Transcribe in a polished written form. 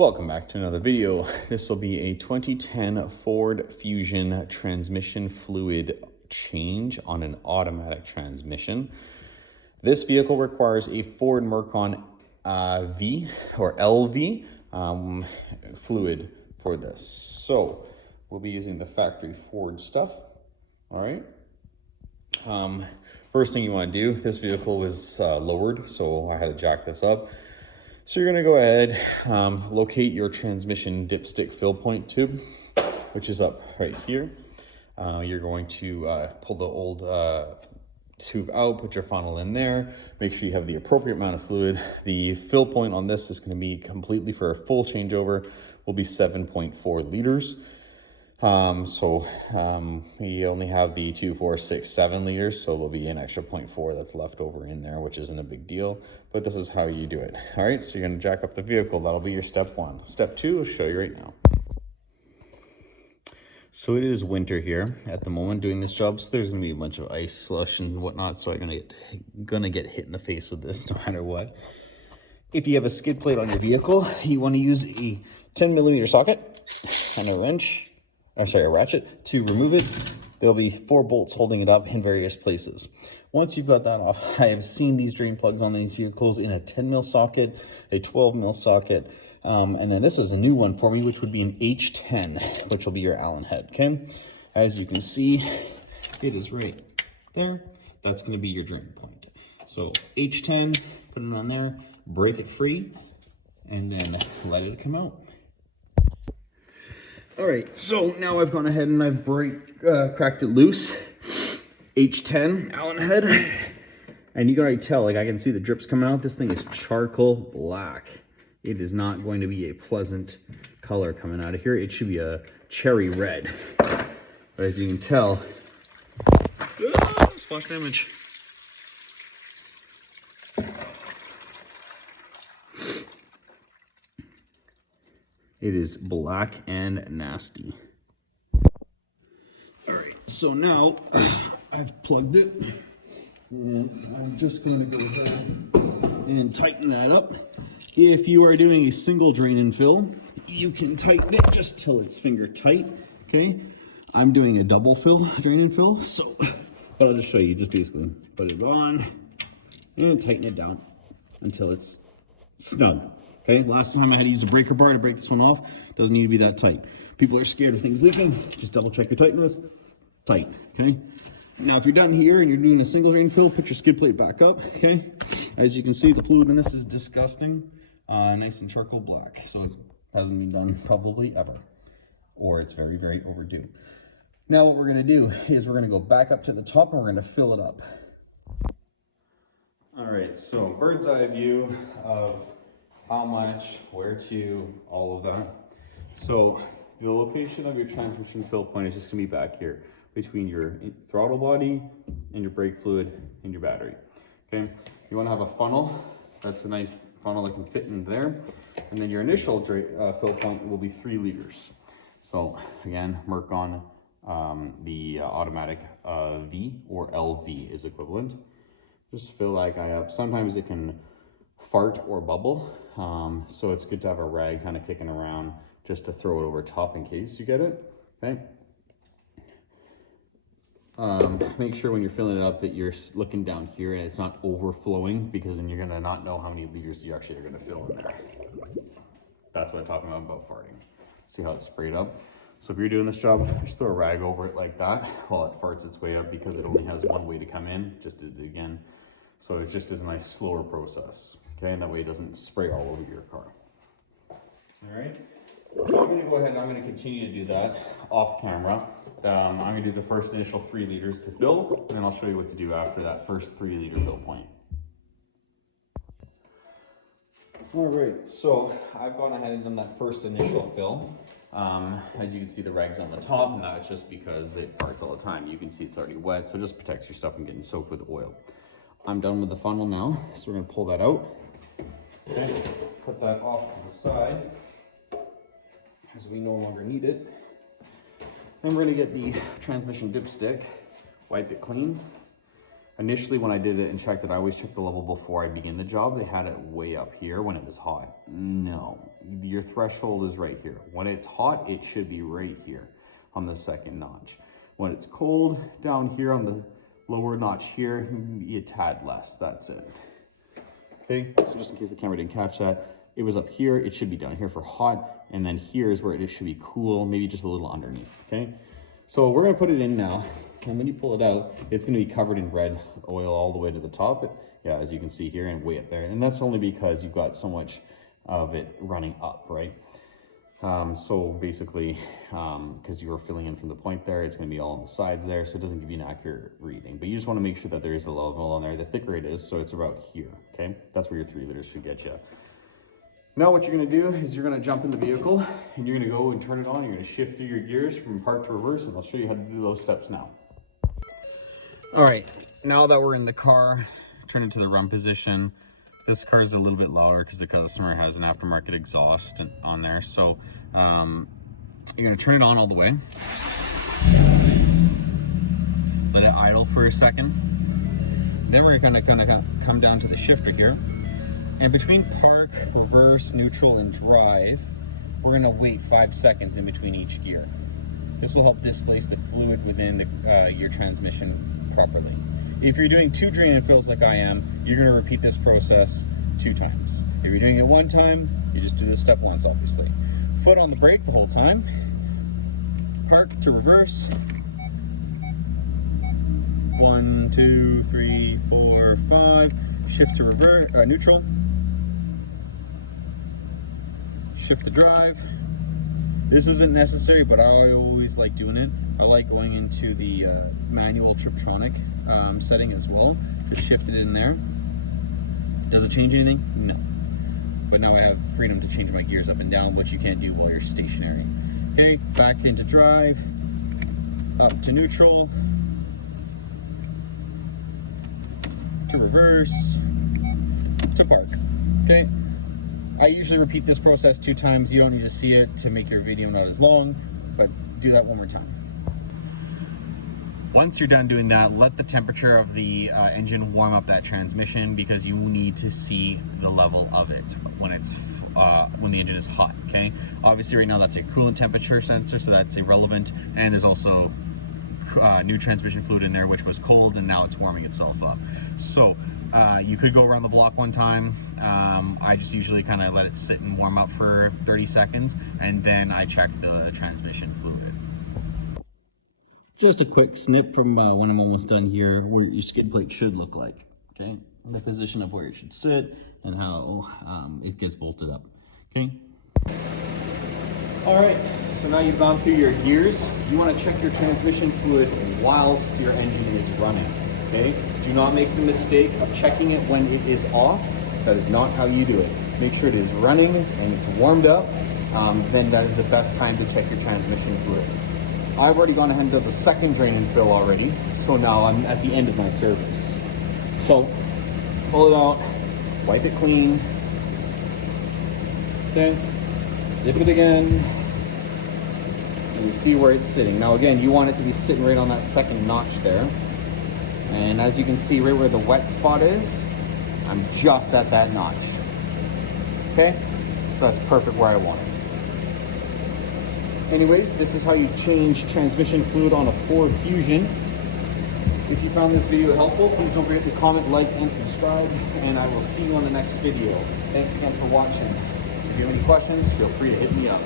Welcome back to another video. This will be a 2010 Ford Fusion transmission fluid change on an automatic transmission. This vehicle requires a Ford Mercon V or LV fluid for this. So we'll be using the factory Ford stuff. All right. First thing you want to do, this vehicle was lowered, so I had to jack this up. So you're going to go ahead, locate your transmission dipstick fill point tube, which is up right here. You're going to pull the old tube out, put your funnel in there, make sure you have the appropriate amount of fluid. The fill point on this is going to be completely, for a full changeover, will be 7.4 liters. We only have the 2, 4, 6, 7 liters, so there'll be an extra 0.4 that's left over in there, which isn't a big deal, but this is how you do it. All right, so you're gonna jack up the vehicle. That'll be your step one. Step two, I'll show you right now. So it is winter here at the moment doing this job, so there's gonna be a bunch of ice, slush, and whatnot, so I'm gonna get hit in the face with this no matter what. If you have a skid plate on your vehicle, you wanna use a 10mm socket and a wrench, a ratchet to remove it. There'll be 4 bolts holding it up in various places. Once you've got that off, I have seen these drain plugs on these vehicles in a 10mm socket, a 12mm socket, and then this is a new one for me, which would be an H10, which will be your Allen head, okay? As you can see, it is right there. That's gonna be your drain point. So H10, put it on there, break it free, and then let it come out. All right, so now I've gone ahead and I've cracked it loose. H10 Allen head. And you can already tell, like I can see the drips coming out. This thing is charcoal black. It is not going to be a pleasant color coming out of here. It should be a cherry red. But as you can tell, splash damage. It is black and nasty. All right, so now I've plugged it, and I'm just going to go down and tighten that up. If you are doing a single drain and fill, you can tighten it just till it's finger tight, okay? I'm doing a double fill, drain and fill, so, but I'll just show you. Just basically put it on and tighten it down until it's snug. Okay, last time I had to use a breaker bar to break this one off. Doesn't need to be that tight. People are scared of things leaking. Just double check your tightness. Tight, okay? Now if you're done here and you're doing a single drain fill, put your skid plate back up, okay? As you can see, the fluid in this is disgusting. Nice and charcoal black. So it hasn't been done probably ever. Or it's very, very overdue. Now what we're gonna do is we're gonna go back up to the top and we're gonna fill it up. All right, so bird's eye view of how much, where to, all of that. So the location of your transmission fill point is just gonna be back here between your throttle body and your brake fluid and your battery, okay? You wanna have a funnel. That's a nice funnel that can fit in there. And then your initial fill point will be 3 liters. So again, Mercon, the automatic V or LV is equivalent. Just fill that guy up. Sometimes it can fart or bubble, so it's good to have a rag kind of kicking around just to throw it over top in case you get it, okay? Make sure when you're filling it up that you're looking down here and it's not overflowing, because then you're gonna not know how many liters you actually are gonna fill in there. That's what I'm talking about farting. See how it's sprayed up? So if you're doing this job, just throw a rag over it like that while it farts its way up, because it only has one way to come in. Just did it again. So it just is a nice slower process. Okay, and that way it doesn't spray all over your car. All right, so I'm gonna go ahead and I'm gonna continue to do that off camera. I'm gonna do the first initial 3 liters to fill, and then I'll show you what to do after that first 3 liter fill point. All right, so I've gone ahead and done that first initial fill. As you can see, the rag's on the top, and that's just because it farts all the time. You can see it's already wet, so it just protects your stuff from getting soaked with oil. I'm done with the funnel now, so we're gonna pull that out. Okay, put that off to the side as we no longer need it. Then we're gonna get the transmission dipstick, wipe it clean. Initially, when I did it and checked it, I always checked the level before I begin the job. They had it way up here when it was hot. No, your threshold is right here. When it's hot, it should be right here on the second notch. When it's cold, down here on the lower notch here, a tad less, that's it. Okay, so just in case the camera didn't catch that, it was up here, it should be down here for hot, and then here is where it should be cool, maybe just a little underneath, okay? So we're gonna put it in now. And when you pull it out, it's going to be covered in red oil all the way to the top. Yeah, as you can see here and way up there. And that's only because you've got so much of it running up, right? So basically, because you were filling in from the point there, it's going to be all on the sides there, so it doesn't give you an accurate reading. But you just want to make sure that there is a level on there. The thicker it is, so it's about here, okay? That's where your 3 liters should get you. Now what you're going to do is you're going to jump in the vehicle, and you're going to go and turn it on. You're going to shift through your gears from park to reverse, and I'll show you how to do those steps now. All right, now that we're in the car, turn it to the run position. This car is a little bit louder because the customer has an aftermarket exhaust on there. So you're gonna turn it on all the way. Let it idle for a second. Then we're gonna come down to the shifter here. And between park, reverse, neutral, and drive, we're gonna wait 5 seconds in between each gear. This will help displace the fluid within your transmission properly. If you're doing 2 drain and fills like I am, you're going to repeat this process 2 times. If you're doing it 1 time, you just do this step once, obviously. Foot on the brake the whole time. Park to reverse. 1, 2, 3, 4, 5. Shift to reverse, neutral. Shift to drive. This isn't necessary, but I always like doing it. I like going into the manual Triptronic setting as well. Just shift it in there. Does it change anything? No. But now I have freedom to change my gears up and down, which you can't do while you're stationary. Okay, back into drive, up to neutral, to reverse, to park. Okay. I usually repeat this process 2 times. You don't need to see it to make your video not as long, but do that 1 more time. Once you're done doing that, let the temperature of the engine warm up that transmission, because you need to see the level of it when it's when the engine is hot. Okay. Obviously, right now that's a coolant temperature sensor, so that's irrelevant. And there's also new transmission fluid in there, which was cold, and now it's warming itself up. So you could go around the block 1 time. I just usually kind of let it sit and warm up for 30 seconds, and then I check the transmission fluid. Just a quick snip from when I'm almost done here, where your skid plate should look like, okay? The position of where it should sit and how it gets bolted up, okay? All right, so now you've gone through your gears. You want to check your transmission fluid whilst your engine is running, okay? Do not make the mistake of checking it when it is off. That is not how you do it. Make sure it is running and it's warmed up. Then that is the best time to check your transmission fluid. I've already gone ahead and done the 2nd drain and fill already, so now I'm at the end of my service. So, pull it out, wipe it clean, okay, zip it again, and you see where it's sitting. Now again, you want it to be sitting right on that 2nd notch there, and as you can see right where the wet spot is, I'm just at that notch, okay, so that's perfect where I want it. Anyways, this is how you change transmission fluid on a Ford Fusion. If you found this video helpful, please don't forget to comment, like, and subscribe, and I will see you on the next video. Thanks again for watching. If you have any questions, feel free to hit me up.